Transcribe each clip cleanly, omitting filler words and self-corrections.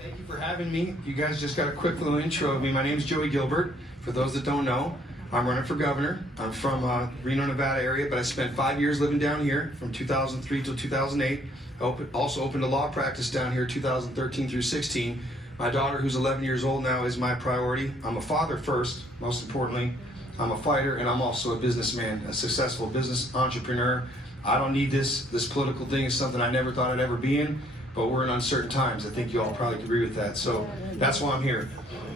Thank you for having me. You guys just got a quick little intro of me. My name is Joey Gilbert. For those that don't know, I'm running for governor. I'm from Reno, Nevada area, but I spent 5 years living down here from 2003 till 2008. I also opened a law practice down here 2013 through 16. My daughter, who's 11 years old now, is my priority. I'm a father first, most importantly. I'm a fighter, and I'm also a businessman, a successful business entrepreneur. I don't need this political thing. Is something I never thought I'd ever be in, but we're in uncertain times. I think you all probably agree with that. So that's why I'm here.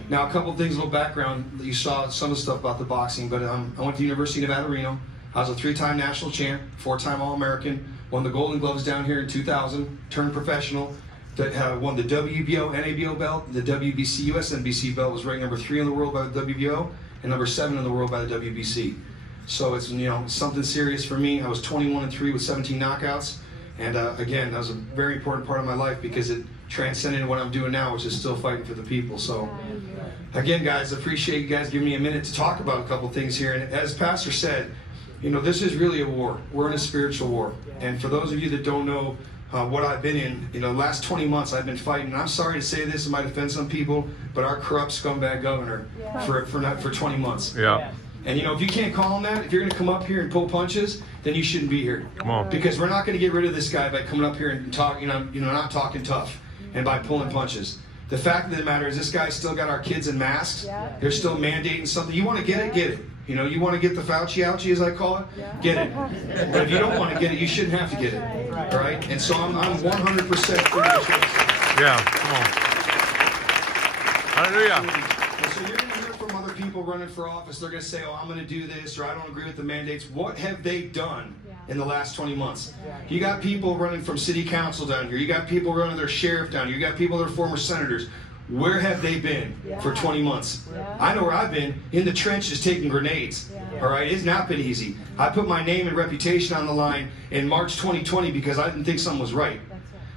Now, a couple of things, a little background. You saw some of the stuff about the boxing, but I went to the University of Nevada, Reno. I was a 3-time national champ, 4-time All-American, won the Golden Gloves down here in 2000, turned professional, won the WBO, NABO belt, the WBC, USNBC belt, was ranked number 3 in the world by the WBO, and number 7 in the world by the WBC. So it's something serious for me. I was 21-3 with 17 knockouts, and again, that was a very important part of my life because it transcended what I'm doing now, which is still fighting for the people. So again, guys, appreciate you guys giving me a minute to talk about a couple things here. And as Pastor said, this is really a war. We're in a spiritual war. And for those of you that don't know what I've been in, the last 20 months I've been fighting. And I'm sorry to say this, it might offend some people, but our corrupt scumbag governor for 20 months. Yeah. And if you can't call him that, if you're going to come up here and pull punches, then you shouldn't be here. Come on. Because we're not going to get rid of this guy by coming up here and talk, not talking tough and by pulling punches. The fact of the matter is this guy's still got our kids in masks. They're still mandating something. You want to get it, get it. You want to get the Fauci ouchie, as I call it, get it. But if you don't want to get it, you shouldn't have to get it. All right? And so I'm 100% for the choice. Yeah, come on. Hallelujah. So you're going to hear from other people running for office. They're going to say, oh, I'm going to do this, or I don't agree with the mandates. What have they done in the last 20 months? You got people running from city council down here. You got people running their sheriff down here. You got people that are former senators. Where have they been for 20 months? I know where I've been, in the trenches taking grenades. All right, it's not been easy. I put my name and reputation on the line in March 2020 because I didn't think something was right.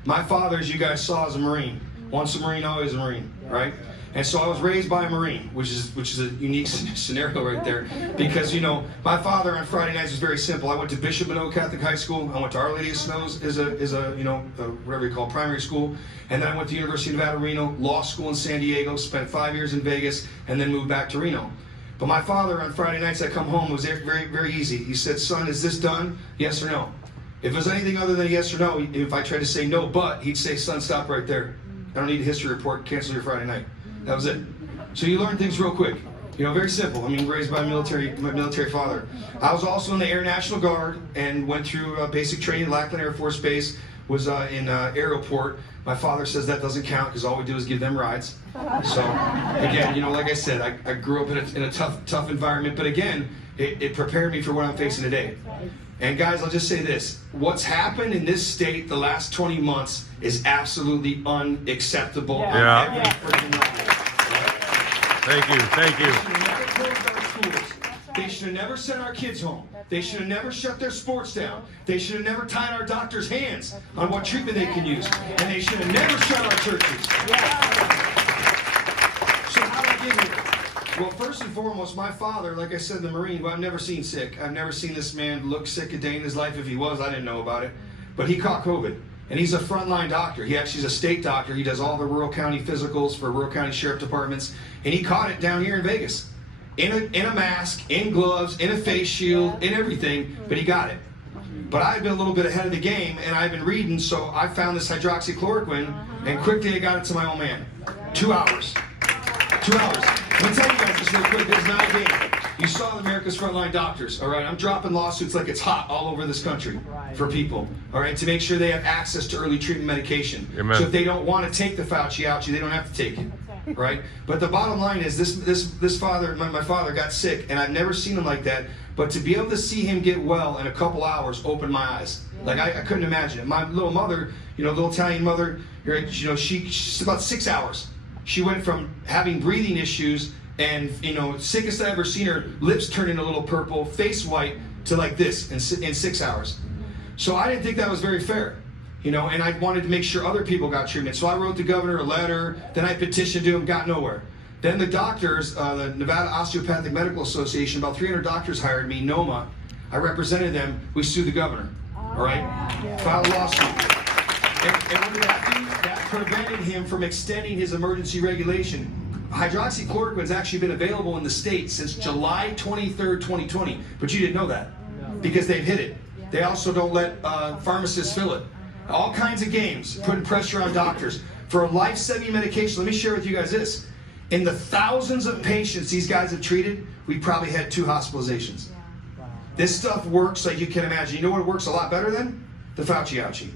My father, as you guys saw, is a Marine. Once a Marine, always a Marine, right? And so I was raised by a Marine, which is a unique scenario right there. Because, my father on Friday nights was very simple. I went to Bishop Manoa Catholic High School. I went to Our Lady of Snows as a whatever you call primary school. And then I went to University of Nevada, Reno, law school in San Diego, spent 5 years in Vegas, and then moved back to Reno. But my father on Friday nights I come home, it was very, very easy. He said, son, is this done? Yes or no? If it was anything other than yes or no, if I tried to say no, but, he'd say, son, stop right there. I don't need a history report, cancel your Friday night. That was it. So you learn things real quick. Very simple. raised by my military father. I was also in the Air National Guard and went through basic training at Lackland Air Force Base, was in Aeroport. My father says that doesn't count because all we do is give them rides. So, again, like I said, I grew up in a tough environment, but again, it prepared me for what I'm facing today. And guys, I'll just say this. What's happened in this state the last 20 months is absolutely unacceptable. Yeah. Thank you. They should have never sent our kids home. They should have never shut their sports down. They should have never tied our doctors' hands on what treatment they can use. And they should have never shut our churches. So how did I get here? Well, first and foremost, my father, like I said, the Marine, who I've never seen sick. I've never seen this man look sick a day in his life. If he was, I didn't know about it. But he caught COVID. And he's a frontline doctor. He actually is a state doctor. He does all the rural county physicals for rural county sheriff departments. And he caught it down here in Vegas. In a mask, in gloves, in a face shield, in everything, but he got it. But I've been a little bit ahead of the game, and I've been reading, so I found this hydroxychloroquine, and quickly I got it to my old man. 2 hours. 2 hours. Let me tell you guys this real quick. This is not a game. You saw America's Frontline Doctors, all right? I'm dropping lawsuits like it's hot all over this country for people, all right, to make sure they have access to early treatment medication. Amen. So if they don't want to take the Fauci ouchie, they don't have to take it, right? But the bottom line is this father, my father got sick, and I've never seen him like that. But to be able to see him get well in a couple hours opened my eyes. Like I couldn't imagine it. My little mother, little Italian mother, she's about 6 hours. She went from having breathing issues and, sickest I ever seen her, lips turning a little purple, face white, to like this in 6 hours. So I didn't think that was very fair, and I wanted to make sure other people got treatment. So I wrote the governor a letter, then I petitioned him, got nowhere. Then the doctors, the Nevada Osteopathic Medical Association, about 300 doctors hired me, NOMA. I represented them, we sued the governor, all right? Filed a lawsuit. And what did that do? That prevented him from extending his emergency regulation. Hydroxychloroquine has actually been available in the state since July 23rd, 2020. But you didn't know that because they've hid it. They also don't let pharmacists fill it. All kinds of games, putting pressure on doctors. For a life-saving medication, let me share with you guys this. In the thousands of patients these guys have treated, we probably had 2 hospitalizations. This stuff works like you can imagine. You know what works a lot better than? The Fauci-ouchie,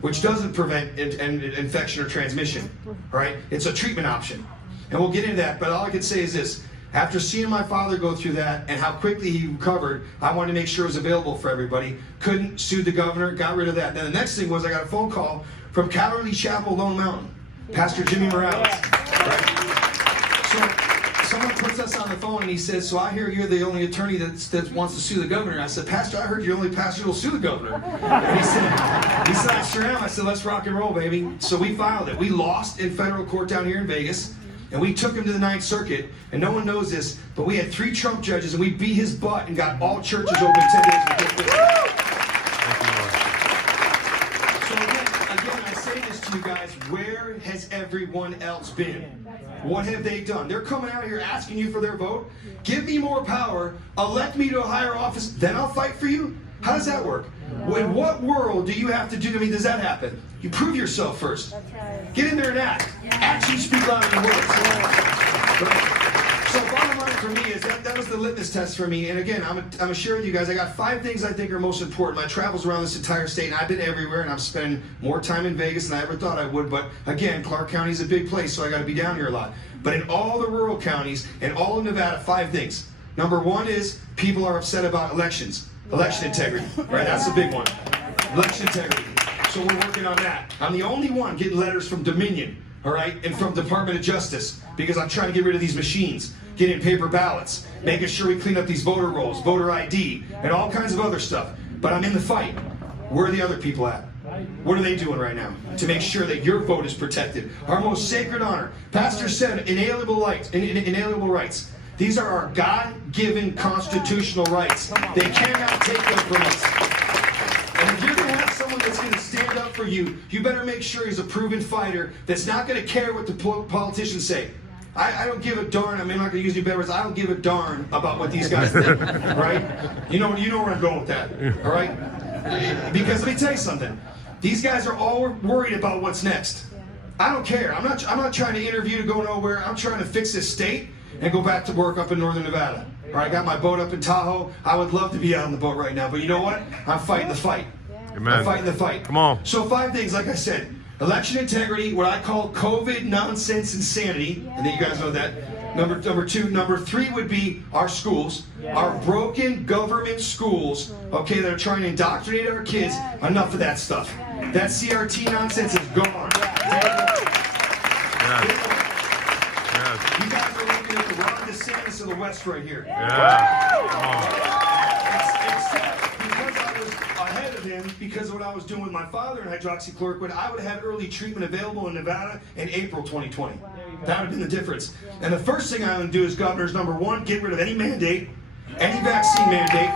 which doesn't prevent infection or transmission, right? It's a treatment option. And we'll get into that, but all I can say is this. After seeing my father go through that and how quickly he recovered, I wanted to make sure it was available for everybody. Couldn't sue the governor, got rid of that. Then the next thing was I got a phone call from Calvary Chapel, Lone Mountain, Pastor Jimmy Morales. Right? So someone puts us on the phone and he says, so I hear you're the only attorney that wants to sue the governor. I said, Pastor, I heard you're the only pastor who'll sue the governor. And he said, I sure am. I said, let's rock and roll, baby. So we filed it. We lost in federal court down here in Vegas. And we took him to the 9th Circuit, and no one knows this, but we had 3 Trump judges, and we beat his butt and got all churches open 10 days before. So again, I say this to you guys, where has everyone else been? What have they done? They're coming out here asking you for their vote. Give me more power, elect me to a higher office, then I'll fight for you? How does that work? In what world do you have to do? I mean, does that happen? You prove yourself first. Get in there and act. Actions speak louder than words. Right? So bottom line for me is that was the litmus test for me. And again, I'm going to share with you guys, I got 5 things I think are most important. My travels around this entire state, and I've been everywhere, and I'm spending more time in Vegas than I ever thought I would. But again, Clark County is a big place, so I got to be down here a lot. But in all the rural counties and all of Nevada, 5 things. Number 1 is people are upset about elections. Election integrity, right? That's a big one. Election integrity. So we're working on that. I'm the only one getting letters from Dominion, all right, and from Department of Justice, because I'm trying to get rid of these machines, getting paper ballots, making sure we clean up these voter rolls, voter ID, and all kinds of other stuff. But I'm in the fight. Where are the other people at? What are they doing right now to make sure that your vote is protected? Our most sacred honor. Pastor said inalienable rights. These are our God-given constitutional rights. They cannot take them from us. And if you're going to have someone that's going to stand up for you, you better make sure he's a proven fighter that's not going to care what the politicians say. I don't give a darn. I mean, I'm not going to use any better words. I don't give a darn about what these guys think, right? You know where I'm going with that, all right? Because let me tell you something. These guys are all worried about what's next. I don't care. I'm not trying to interview to go nowhere. I'm trying to fix this state and go back to work up in northern Nevada. All right, I got my boat up in Tahoe. I would love to be out on the boat right now, but you know what? I'm fighting the fight. Amen. I'm fighting the fight. Come on. So 5 things, like I said. Election integrity, what I call COVID nonsense insanity. I think you guys know that. Number 2. Number 3 would be our schools. Our broken government schools, okay, that are trying to indoctrinate our kids. Enough of that stuff. That CRT nonsense is gone. You guys are looking at the Ron DeSantis of the West right here. Except because I was ahead of him, because of what I was doing with my father in hydroxychloroquine, I would have had early treatment available in Nevada in April 2020. That would have been the difference. And the first thing I'm going to do as governor is, number 1, get rid of any mandate, any vaccine mandate,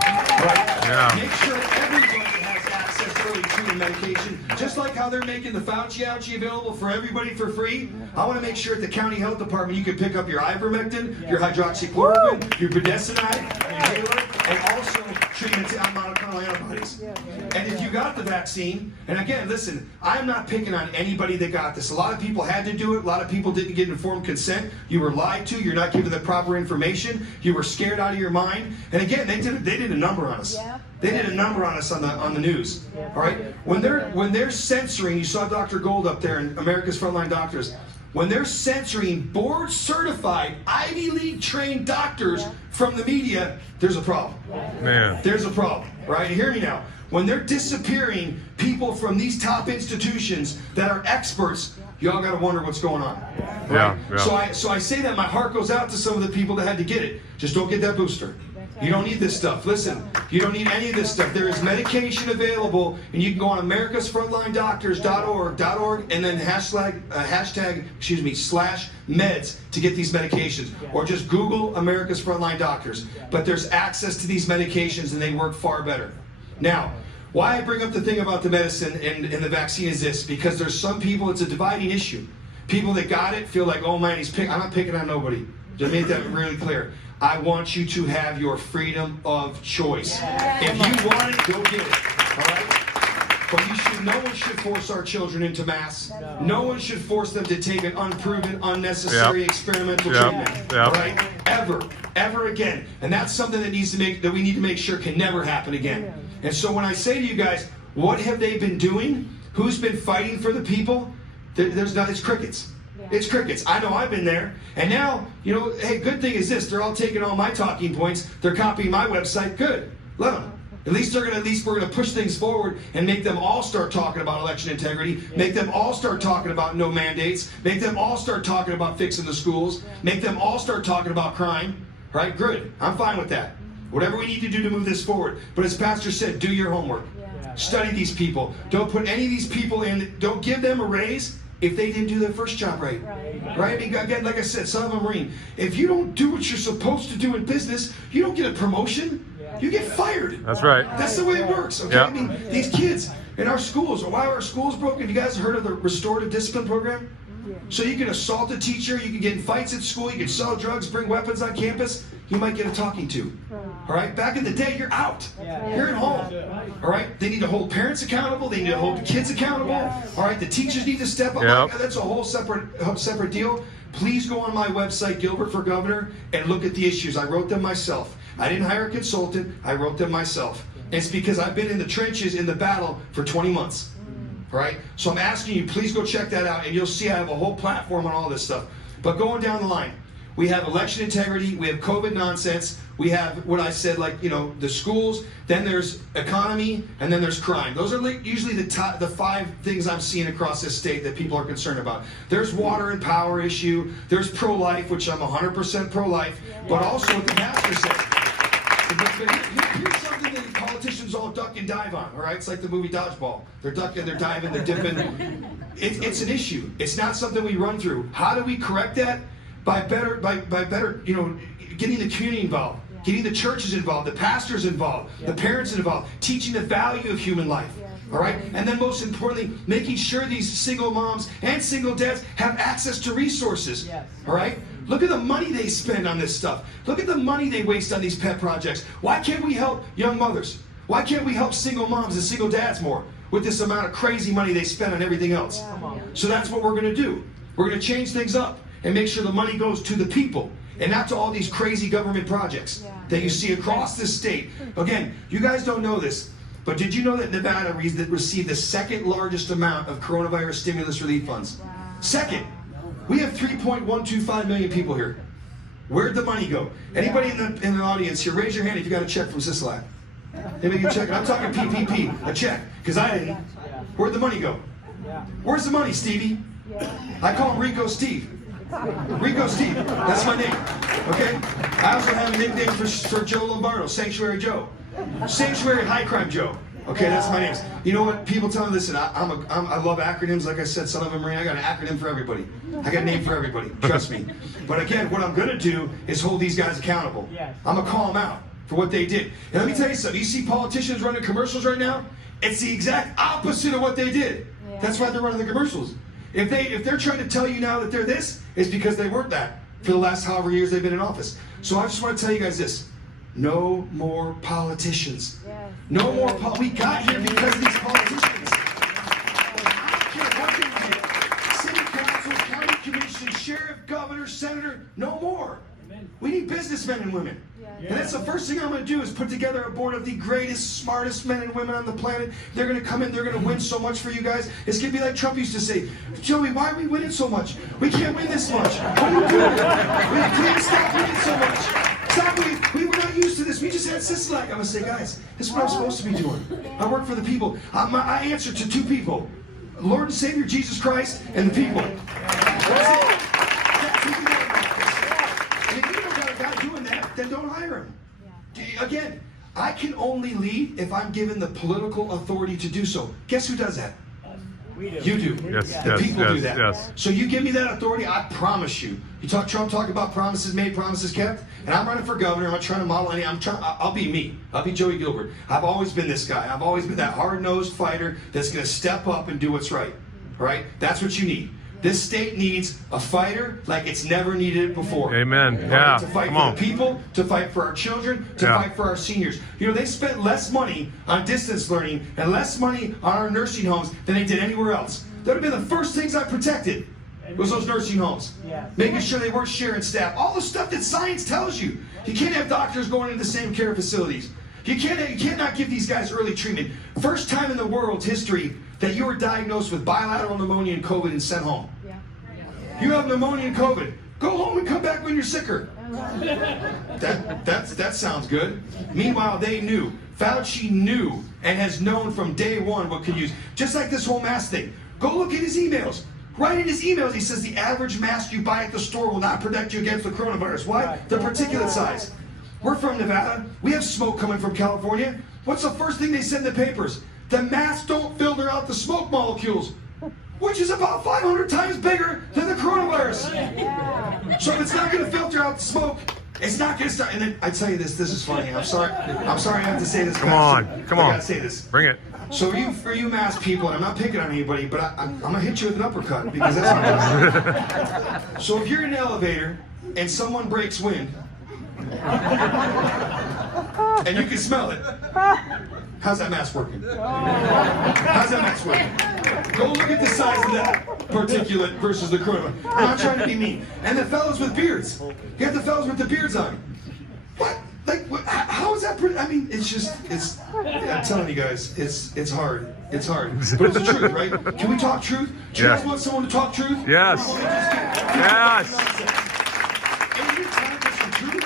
right? Make sure everybody has access to early treatment medication, just like how they're making the Fauci-ouchie available for everybody for free. I want to make sure at the county health department you can pick up your ivermectin, your hydroxychloroquine, your budesonide, your inhaler, and also treatment to monoclonal antibodies. And if you got the vaccine, and again, listen, I'm not picking on anybody that got this. A lot of people had to do it. A lot of people didn't get informed consent. You were lied to. You're not given the proper information. You were scared out of your mind. And again, they did a number on us. They did a number on us on the news. All right. When they're censoring, you saw Dr. Gold up there in America's Frontline Doctors. When they're censoring board-certified, Ivy League trained doctors from the media, there's a problem. Man. There's a problem, right? Hear me now. When they're disappearing people from these top institutions that are experts, y'all got to wonder what's going on. Right? So I say that my heart goes out to some of the people that had to get it. Just don't get that booster. You don't need this stuff. Listen, you don't need any of this stuff. There is medication available, and you can go on americasfrontlinedoctors.org, and then hashtag /meds to get these medications. Or just Google America's Frontline Doctors. But there's access to these medications, and they work far better. Now, Why I bring up the thing about the medicine and the vaccine is this, because there's some people, it's a dividing issue. People that got it feel like, oh man, I'm not picking on nobody. Just make that really clear. I want you to have your freedom of choice. If you want it, go get it. All right? But no one should force our children into masks. No one should force them to take an unproven, unnecessary experimental treatment. All right? Ever again. And that's something that we need to make sure can never happen again. And so when I say to you guys, what have they been doing? Who's been fighting for the people? It's crickets. It's crickets. I know I've been there. And now, hey, good thing is this. They're all taking all my talking points. They're copying my website. Good. Let them. At least we're going to push things forward and make them all start talking about election integrity. Make them all start talking about no mandates. Make them all start talking about fixing the schools. Make them all start talking about crime. Right? Good. I'm fine with that. Whatever we need to do to move this forward. But as Pastor said, do your homework. Study these people. Don't put any of these people in. Don't give them a raise if they didn't do their first job right. Right? I mean, again, like I said, son of a Marine, if you don't do what you're supposed to do in business, you don't get a promotion. You get fired. That's right. That's the way it works. Okay? I mean, these kids in our schools, why are our schools broken? You guys heard of the restorative discipline program? So you can assault a teacher, you can get in fights at school, you can sell drugs, bring weapons on campus, you might get a talking to. All right? Back in the day, you're out. You're at home. All right? They need to hold parents accountable. They need to hold the kids accountable. All right? The teachers need to step up. That's a whole separate deal. Please go on my website, Gilbert for Governor, and look at the issues. I wrote them myself. I didn't hire a consultant. I wrote them myself. And it's because I've been in the trenches in the battle for 20 months. All right? So I'm asking you, please go check that out, and you'll see I have a whole platform on all this stuff. But going down the line, we have election integrity, we have COVID nonsense, we have what I said, like, the schools, then there's economy, and then there's crime. Those are usually the 5 things I'm seeing across this state that people are concerned about. There's water and power issue, there's pro-life, which I'm 100% pro-life, but also what the pastor said. But here's something that politicians all duck and dive on, all right? It's like the movie Dodgeball. They're ducking, they're diving, they're dipping. It's an issue. It's not something we run through. How do we correct that? By better, getting the community involved, getting the churches involved, the pastors involved, the parents involved, teaching the value of human life. All right? And then most importantly, making sure these single moms and single dads have access to resources. All right? Look at the money they spend on this stuff. Look at the money they waste on these pet projects. Why can't we help young mothers? Why can't we help single moms and single dads more with this amount of crazy money they spend on everything else? So that's what we're going to do. We're going to change things up and make sure the money goes to the people and not to all these crazy government projects that you see across the state. Again, you guys don't know this, but did you know that Nevada received the second largest amount of coronavirus stimulus relief funds? Second. We have 3.125 million people here. Where'd the money go? Anybody in the audience here, raise your hand if you got a check from Sisalak. Anybody can check it? I'm talking PPP, a check, because I didn't. Where'd the money go? Where's the money, Stevie? I call him Rico Steve. Rico Steve, that's my name. Okay? I also have a nickname for Joe Lombardo, Sanctuary Joe. Sanctuary High Crime Joe. Okay, that's my name. You know what? People tell me, listen, I love acronyms. Like I said, son of a Marine, I got an acronym for everybody. I got a name for everybody. Trust me. But again, what I'm going to do is hold these guys accountable. I'm going to call them out for what they did. And let me tell you something. You see politicians running commercials right now? It's the exact opposite of what they did. That's why they're running the commercials. If they're trying to tell you now that they're this, it's because they weren't that for the last however years they've been in office. So I just want to tell you guys this. No more politicians. No more we got here because of these politicians. I don't care what they did. City council, county commission, sheriff, governor, senator, no more. We need businessmen and women. And that's the first thing I'm going to do is put together a board of the greatest, smartest men and women on the planet. They're going to come in, they're going to win so much for you guys. It's going to be like Trump used to say, Joey, why are we winning so much? We can't win this much. What are we doing? We can't stop winning so much. Stop, we were not used to this. We just had Sisalak. I'm going to say, guys, this is what I'm supposed to be doing. I work for the people. I answer to 2 people. Lord and Savior Jesus Christ and the people. That's it. And if you don't got a guy doing that, then don't hire him. Again, I can only lead if I'm given the political authority to do so. Guess who does that? You do. Yes, The people do that. yes. So you give me that authority, I promise you. You talk Trump talk about promises made, promises kept, and I'm running for governor. I'm not trying to model any. I'll be me. I'll be Joey Gilbert. I've always been this guy. I've always been that hard-nosed fighter that's going to step up and do what's right. All right? That's what you need. This state needs a fighter like it's never needed it before. Amen. Right? Yeah. To fight Come for on. the people, to fight for our children, to fight for our seniors. You know, they spent less money on distance learning and less money on our nursing homes than they did anywhere else. That would have been the first things I protected. Was those nursing homes. Making sure they weren't sharing staff. All the stuff that science tells you. You can't have doctors going into the same care facilities. You cannot give these guys early treatment. First time in the world's history that you were diagnosed with bilateral pneumonia and COVID and sent home. You have pneumonia and COVID. Go home and come back when you're sicker. That sounds good. Meanwhile, they knew. Fauci knew and has known from day one what could use. Just like this whole mask thing. Go look at his emails. Right in his emails, he says the average mask you buy at the store will not protect you against the coronavirus. Why? The particulate size. We're from Nevada. We have smoke coming from California. What's the first thing they send in the papers? The masks don't filter out the smoke molecules, which is about 500 times bigger than the coronavirus. So if it's not going to filter out the smoke, it's not going to start. And then I tell you this is funny. I'm sorry I have to say this. Come on. I gotta say this. Bring it. So for you masked people, and I'm not picking on anybody, but I'm going to hit you with an uppercut because that's what So if you're in an elevator and someone breaks wind, and you can smell it, how's that mask working? How's that mask working? Go look at the size of that particulate versus the coronavirus. I'm not trying to be mean. And the fellows with beards. You have the fellows with the beards on. What? Like, how is that? I mean, I'm telling you guys, it's hard. It's hard. But it's the truth, right? Can we talk truth? Do you guys want someone to talk truth? Yes. And you're telling us the truth?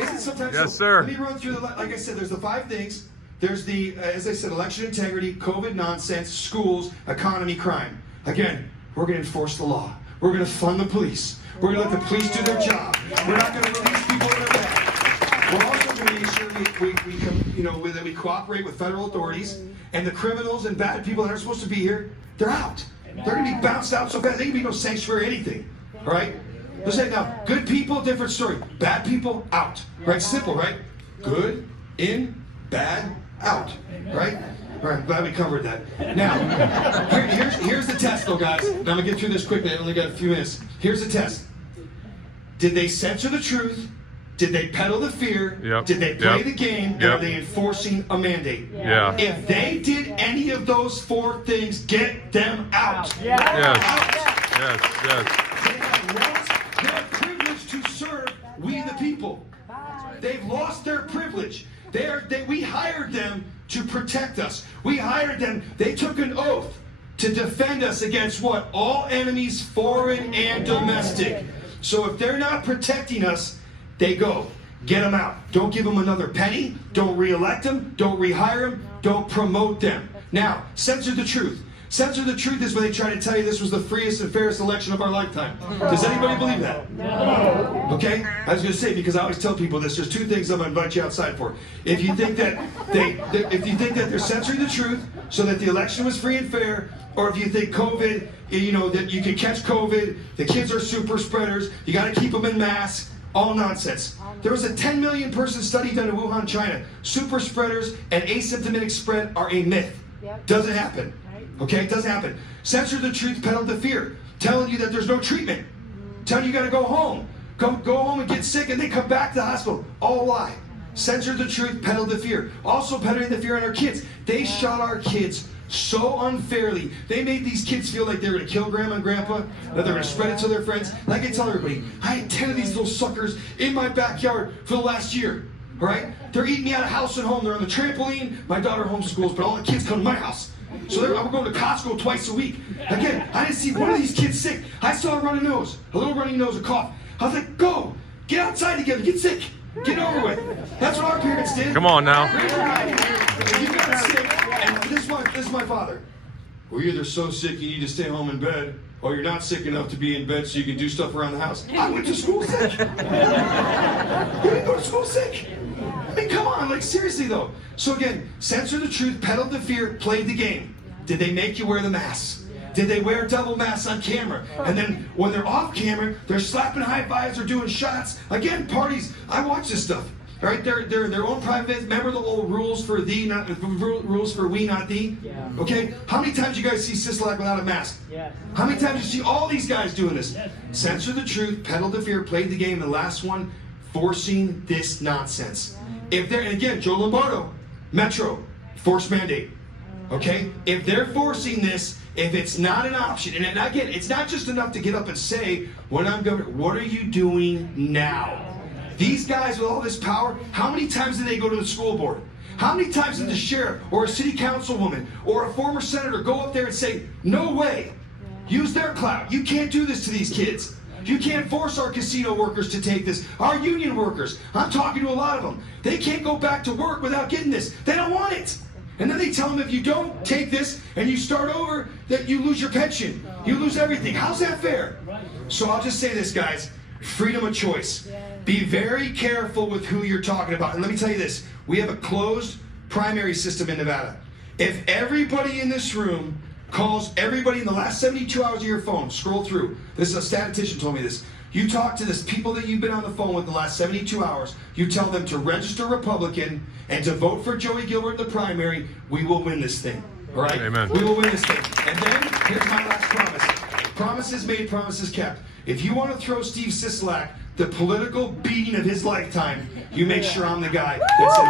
Isn't sometimes Yes, so, sir. Let me run through like I said, there's the 5 things. There's the, as I said, election integrity, COVID nonsense, schools, economy, crime. Again, we're going to enforce the law. We're going to fund the police. We're going to let the police do their job. We're not going to release people that are bad. We're also going to make sure that we cooperate with federal authorities, and the criminals and bad people that are supposed to be here, they're out. They're going to be bounced out so fast. There can be no sanctuary or anything. All right? Let's say now, good people, different story. Bad people, out. Right? Simple, right? Good, in, bad, out. Right? All right, glad we covered that. Now, here's the test, though, guys. And I'm going to get through this quickly. I only got a few minutes. Here's the test. Did they censor the truth? Did they peddle the fear? Yep. Did they play the game? Yep. Are they enforcing a mandate? Yeah. If they did any of those 4 things, get them out. Yes. Out. Yes. They have lost their privilege to serve we the people. They've lost their privilege. We hired them to protect us. We hired them. They took an oath to defend us against what? All enemies, foreign and domestic. So if they're not protecting us, they go. Get them out. Don't give them another penny. Don't re-elect them. Don't rehire them. Don't promote them. Now, censor the truth. Censor the truth is when they try to tell you this was the freest and fairest election of our lifetime. Does anybody believe that? No. Okay? I was going to say, because I always tell people this, there's 2 things I'm going to invite you outside for. If you think that they're censoring the truth so that the election was free and fair, or if you think COVID, that you can catch COVID, the kids are super spreaders, you got to keep them in masks, all nonsense. There was a 10 million person study done in Wuhan, China. Super spreaders and asymptomatic spread are a myth. Doesn't happen. Okay, it doesn't happen. Censor the truth, peddle the fear. Telling you that there's no treatment. Telling you got to go home. Go home and get sick and then come back to the hospital. All a lie. Censor the truth, peddle the fear. Also peddling the fear on our kids. They shot our kids so unfairly. They made these kids feel like they were going to kill grandma and grandpa, that they're going to spread it to their friends. Like I tell everybody, I had 10 of these little suckers in my backyard for the last year. All right? They're eating me out of house and home. They're on the trampoline. My daughter homeschools, but all the kids come to my house. So we're going to Costco twice a week. Again, I didn't see one of these kids sick. I saw a runny nose, a little runny nose, a cough. I was like, go, get outside together, get sick, get over with. That's what our parents did. Come on now. If you got sick, and this is my father. Well, you're either so sick you need to stay home in bed, or you're not sick enough to be in bed so you can do stuff around the house. I went to school sick. You didn't go to school sick. I mean, come on, like seriously though. So again, censor the truth, peddle the fear, play the game. Did they make you wear the mask? Did they wear double masks on camera? And then when they're off camera, they're slapping high fives or doing shots. Again, parties. I watch this stuff. All right, they're their own private. Remember the old rules for thee, not rules for we, not thee. Yeah. Okay. How many times you guys see Sisolak without a mask? Yes. How many times you see all these guys doing this? Yes. Censor the truth, peddle the fear, played the game. The last one, forcing this nonsense. If they're, and again, Joe Lombardo, Metro, forced mandate. Okay. If they're forcing this, if it's not an option, and again, it's not just enough to get up and say, when I'm governor, what are you doing now? These guys with all this power, how many times did they go to the school board? How many times did the sheriff or a city councilwoman or a former senator go up there and say, no way, use their clout. You can't do this to these kids. You can't force our casino workers to take this. Our union workers, I'm talking to a lot of them. They can't go back to work without getting this. They don't want it. And then they tell them if you don't take this and you start over, that you lose your pension. You lose everything. How's that fair? So I'll just say this, guys. Freedom of choice. Be very careful with who you're talking about. And let me tell you this. We have a closed primary system in Nevada. If everybody in this room calls everybody in the last 72 hours of your phone, scroll through. This is a statistician told me this. You talk to the people that you've been on the phone with the last 72 hours, you tell them to register Republican and to vote for Joey Gilbert in the primary, we will win this thing. All right? Amen. We will win this thing. And then, here's my last promise. Promises made, promises kept. If you want to throw Steve Sisolak the political beating of his lifetime, you make sure I'm the guy that's in.